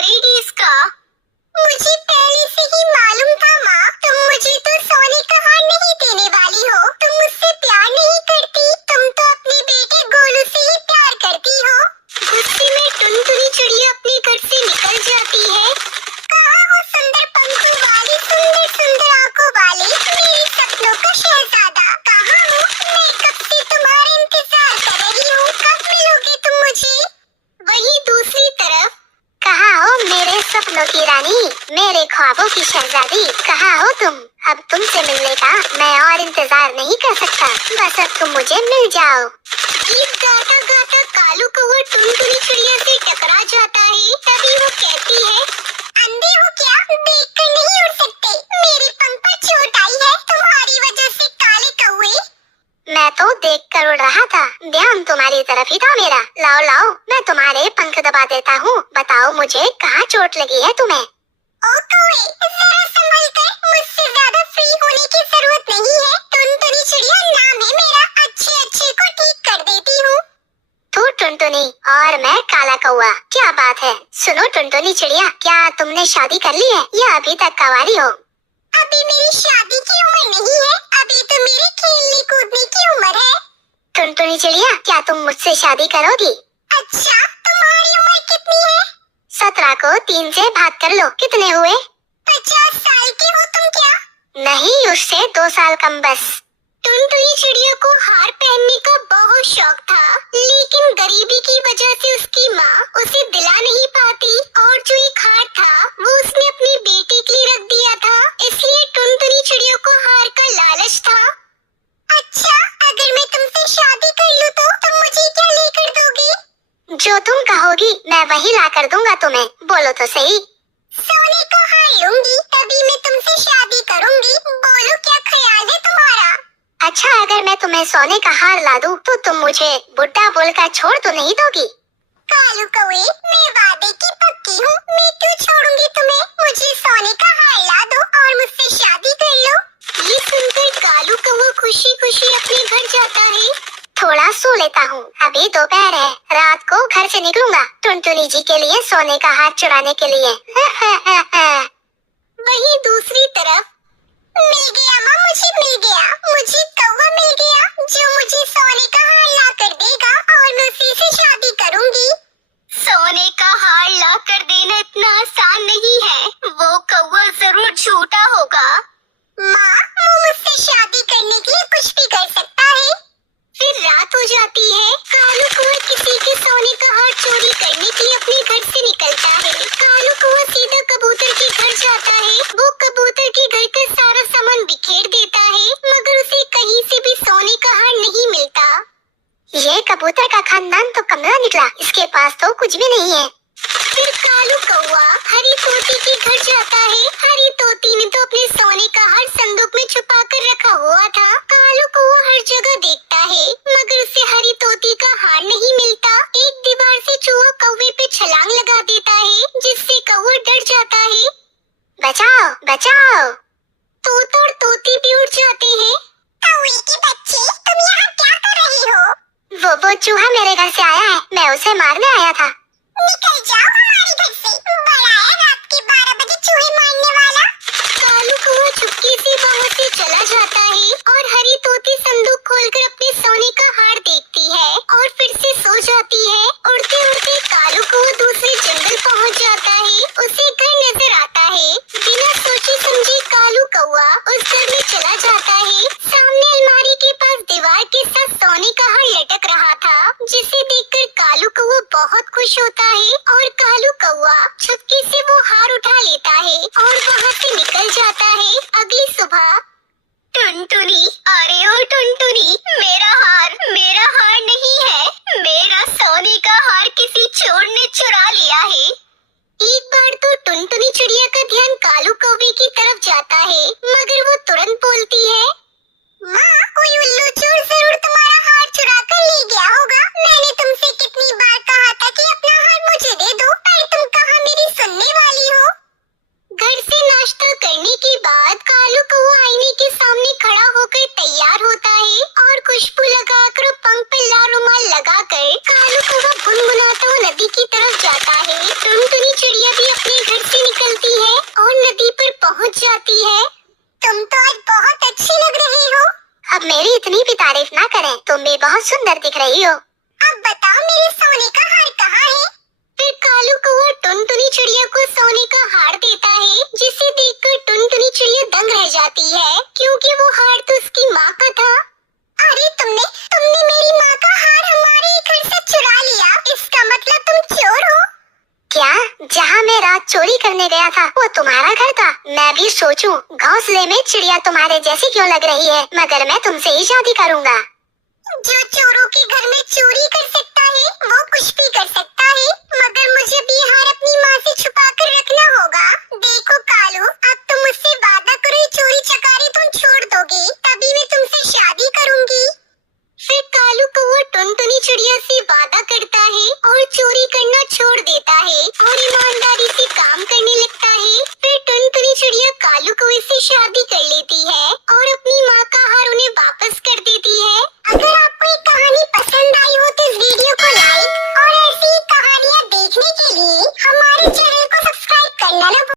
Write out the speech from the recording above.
करेगी इसका? मुझे पहले से ही मालूम था माँ, तुम मुझे तो सोने का हार नहीं देने वाली हो। तुम मुझसे प्यार नहीं करती, तुम तो अपने बेटे गोलू से ही प्यार करती हो। गुस्से में टुनटुनी चिड़िया अपने घर से निकल जाती है। कहाँ हो सुंदर पंखों वाले, सुंदर सुंदर आंखों वाले, मेरे सपनों का शहजादा? कहाँ हो? मैं कब से तुम्हारा इंतजार कर रही हूँ, कब मिलोगे तुम मुझे? वहीं दूसरी तरफ, कहाँ हो मेरे सपनों की रानी, मेरे ख्वाबों की शहजादी, कहाँ हो तुम? अब तुमसे मिलने का मैं और इंतजार नहीं कर सकता, बस अब तुम मुझे मिल जाओ। गीत गाता गाता कालू कौवा टुनटुनी चिड़िया से टकरा जाता है। तभी वो कहती है, अंधे हो क्या? देखकर नहीं उड़ सकते? मेरे पंख पर चोट आई है तुम्हारी वजह से काले कौवे। मैं तो देख कर उड़ रहा था, ध्यान तुम्हारी तरफ ही था मेरा। लाओ लाओ, मैं तुम्हारे पंख दबा देता हूँ। बताओ मुझे कहाँ चोट लगी है तुम्हें? ओ कौवे, जरा संभल कर, मुझसे ज्यादा फ्री होने की जरूरत नहीं है। टुनटुनी चिड़िया नाम है मेरा, अच्छे अच्छे को ठीक कर देती हूँ। तू टुनटुनी और मैं काला कौवा, क्या बात है? सुनो टुनटुनी चिड़िया, क्या तुमने शादी कर ली है या अभी तक कंवारी हो? अभी मेरी शादी की उम्र नहीं है, अभी तो मेरी खेलने कूदने की उम्र है। टुनटुनी चिड़िया, क्या तुम मुझसे शादी करोगी? अच्छा, तुम्हारी उम्र कितनी है? 17 को 3 से भाग कर लो, कितने हुए? 50 साल के हो तुम क्या? नहीं, उससे 2 साल कम बस। टुनटुनी चिड़िया को हार पहनने का बहुत शौक था, लेकिन गरीबी की वजह से उसकी माँ उसे दिला नहीं पाती और जो एक हार था वो उसने अपने बेटे के लिए रख दिया था, इसलिए टुनटुनी चिड़िया को हार का लालच था। अच्छा, अगर मैं तुमसे शादी कर लूँ तो तुम मुझे क्या लेकर दोगे? जो तुम कहोगी मैं वही ला कर दूंगा तुम्हें, बोलो तो सही। सोने का हार लूंगी, तभी मैं तुमसे शादी करूंगी। बोलो क्या ख्याल है तुम्हारा? अच्छा, अगर मैं तुम्हें सोने का हार ला दूं तो तुम मुझे बुड्ढा बोलकर छोड़ तो नहीं दोगी? कालू कौवे, मैं वादे की पक्की हूँ, मैं क्यों छोड़ूंगी तुम्हें? मुझे सोने का हार ला दो और मुझसे शादी कर लो। ये सुनकर कालू कौवा खुशी खुशी अपने घर जाता है। थोड़ा सो लेता हूँ, अभी दोपहर है, रात को घर से निकलूंगा टुनटुनी जी के लिए सोने का हार चुराने के लिए। वहीं दूसरी तरफ, मिल गया माँ, मुझे मिल गया, मुझे कौवा मिल गया जो मुझे सोने का हार ला कर देगा और मैं उसी से शादी करूंगी। सोने का हार ला कर देना इतना आसान नहीं है, वो कौवा जरूर झूठा होगा। माँ, वो मुझसे शादी करने के लिए कुछ भी कर सकता है। फिर रात हो जाती है। कालू कौवा किसी के सोने का हार चोरी करने के लिए अपने घर से निकलता है। कालू कौवा सीधा कबूतर के घर जाता है। वो कबूतर के घर का सारा सामान बिखेर देता है, मगर उसे कहीं से भी सोने का हार नहीं मिलता। ये कबूतर का खानदान तो कमरा निकला, इसके पास तो कुछ भी नहीं है। फिर कालू कौवा हरी तोती के घर जाता है। हरी तोती ने तो अपने सोने का हार संदूक में छुपा कर रखा हुआ था। कालू कौवा हर जगह देखता है, मगर उसे हरी तोती का हार नहीं मिलता। एक दीवार से चूहा कौवे पे छलांग लगा देता है, जिससे कौवा डर जाता है। बचाओ बचाओ। तोता और तोती भी उड़ जाते हैं। कौवे के बच्चे, तुम यहाँ क्या कर रहे हो? वो चूहा मेरे घर से आया है, मैं उसे मारने आया था। निकल जाओ हमारे घर से, बड़ा है रात के 12 बजे चूहे मारने वाला। कालू कौवा चुपके से वहाँ से चला जाता है और हरी तोती संदूक खोलकर अपने सोने का हार देखती है और फिर से सो जाती है। उड़ते उड़ते कालू कौवा दूसरे जंगल पहुँच जाता है। उसे घर नजर आता है। बिना सोचे समझे कालू कौवा उस घर में चला जाता है। सामने अलमारी के पास दीवार के साथ सोने का हार लटक रहा था, जिसे देखकर कालू कौवा बहुत खुश भी बहुत सुंदर दिख रही हो। अब बताओ मेरे सोने का हार कहाँ है? फिर कालू कौआ टुनटुनी चिड़िया को सोने का हार देता है, जिसे देखकर टुनटुनी चिड़िया दंग रह जाती है, क्योंकि वो हार तो उसकी माँ का था। अरे तुमने मेरी माँ का हार हमारे घर से चुरा लिया। इसका मतलब तुम चोर हो? क्या? जहाँ मैं रात चोरी करने गया था वो तुम्हारा घर था? मैं भी सोचूं घोंसले में चिड़िया तुम्हारे जैसी क्यों लग रही है, मगर मैं तुमसे ही शादी करूँगा। जो चोरों के घर में चोरी कर सकता है वो कुछ भी कर सकता है, मगर मुझे भी हार अपनी माँ से छुपा